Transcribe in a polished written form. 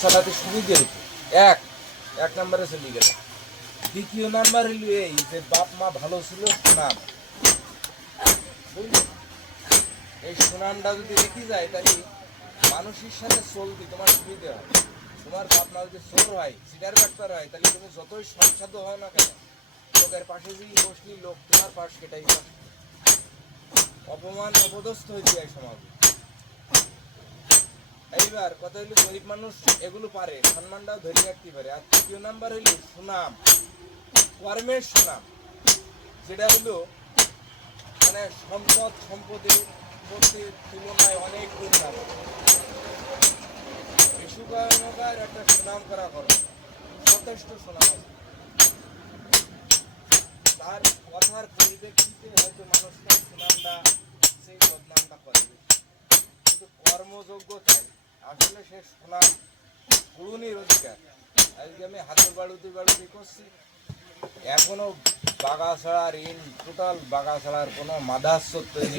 চালাতে সুবিধে হতো। এক এক নম্বরে চলে গেল। দ্বিতীয় নাম্বার হইল এই যে বাপ মা ভালো ছিল, সুনাম, বুঝলি? এই সুনামটা যদি রেখে যায় তাহলে মানুষের সাথে চলতে তোমার সুবিধা হয়। তোমার বাপ মা যদি চোর হয়, সিগার ব্যাপার হয়, তাহলে তুমি যতই সংসাদ হও না কেন, লোকের পাশে যে বসলি লোক তোমার পাশ কেটাই অপমান অপদস্থ হয়ে যায় সমাজে। এইবার কথা হইলো গরিব মানুষ এগুলো পারে, সম্মানটাও ধরে রাখতে পারে। আর তৃতীয় নাম্বার হইল সুনাম, কর্মের সুনাম, যেটা হইলো মানে সম্পদ সম্পদের প্রতি তুলনায় অনেক উন্নত। বিশুকার একটা সুনাম করা করো, যথেষ্ট সুনাম আছে। তার কথার পরিপ্রেক্ষিতে হয়তো মানুষকে সুনামটা সেই বদনামটা করে, কিন্তু কর্মযোগ্যতায় আসলে সে সুনাম পূরণের অধিকার। আজকে আমি হাতের বাড়ুতি করছি, এখনো বাগাছড়ার টোটাল বাগাছড়ার কোনো মাদার তৈরি